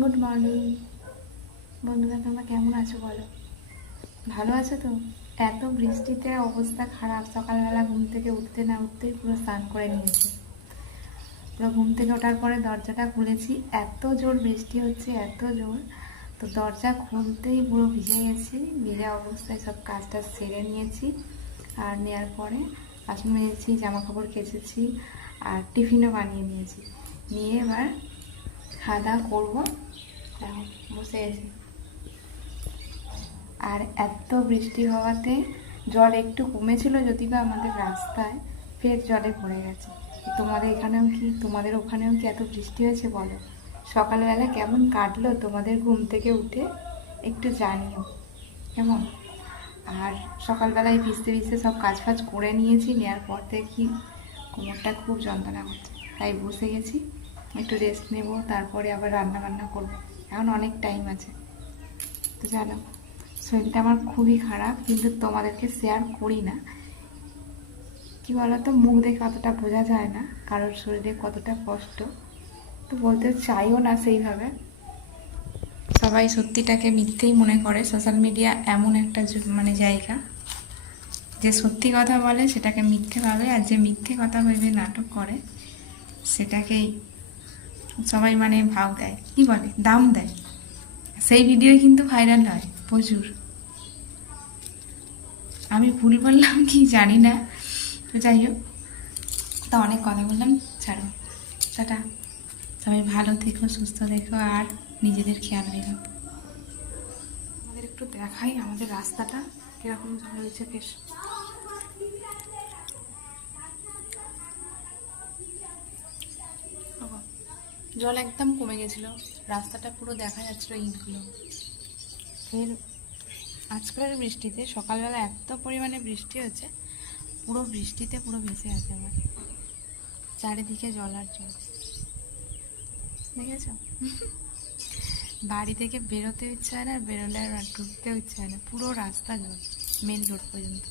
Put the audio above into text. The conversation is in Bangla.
গুড মর্নিং বন্ধুরা, তোমরা কেমন আছো বলো? ভালো আছো তো? এত বৃষ্টিতে অবস্থা খারাপ, সকালবেলা ঘুম থেকে উঠতে না উঠতেই পুরো স্নান করে নিয়েছি। পুরো ঘুম থেকে ওঠার পরে দরজাটা খুলেছি, এত জোর বৃষ্টি হচ্ছে, এত জোর। তো দরজা খুলতেই পুরো ভিজে গেছি, ভিজে অবস্থায় সব কাজটা সেরে নিয়েছি। আর নেওয়ার পরে বাসন মেজেছি, জামা কাপড় কেচেছি, আর টিফিনও বানিয়ে নিয়েছি। নিয়ে এবার খাওয়া দাওয়া করবো। দেখো বসে গেছি। আর এত বৃষ্টি হওয়াতে জল একটু কমেছিল, যদি বা আমাদের রাস্তায় ফের জলে ভরে গেছে। তোমাদের ওখানেও কি এত বৃষ্টি হয়েছে বলো? সকালবেলা কেমন কাটলো তোমাদের ঘুম থেকে উঠে একটু জানিও কেমন। আর সকালবেলায় ভিজতে ভিজতে সব কাজ ফাজ করে নিয়েছি, নেওয়ার পর দেখি কোমরটা খুব যন্ত্রণা করছে, তাই বসে গেছি। একটু রেস্ট নেব, তারপরে আবার রান্না বান্না করবো। এখন অনেক টাইম আছে। তো জানো, শরীরটা আমার খুবই খারাপ, কিন্তু তোমাদেরকে শেয়ার করি না। কি বলতো, মুখ দেখে অতটা বোঝা যায় না কারোর শরীরে কতটা কষ্ট, তো বলতে চাইও না সেইভাবে। সবাই সত্যিটাকে মিথ্যেই মনে করে। সোশ্যাল মিডিয়া এমন একটা মানে জায়গা, যে সত্যি কথা বলে সেটাকে মিথ্যে ভাবে, আর যে মিথ্যে কথা ভেবে নাটক করে সেটাকেই সবাই মানে ভাব দেয়, কি বলে, দাম দেয়। সেই ভিডিও কিন্তু ভাইরাল হয় প্রচুর। আমি ভুল বললাম কি জানি না, তো যাই হোক, তো অনেক কথা বললাম, ছাড়ো। টাটা। সবাই ভালো থেকো, সুস্থ থেকো, আর নিজেদের খেয়াল রেখো। আমাদের একটু দেখাই আমাদের রাস্তাটা কিরকম হয়েছে বেশ। জল একদম কমে গেছিল, রাস্তাটা পুরো দেখা যাচ্ছিল ইটগুলো। ফের আজকের বৃষ্টিতে সকালবেলা এত পরিমাণে বৃষ্টি হচ্ছে, পুরো বৃষ্টিতে পুরো ভেসে আছে আমার চারিদিকে, জল আর জল। দেখেছ, বাড়ি থেকে বেরোতে ইচ্ছা হয় না, বেরোলে আর ঢুকতেও ইচ্ছা হয় না, পুরো রাস্তা জল মেন রোড পর্যন্ত।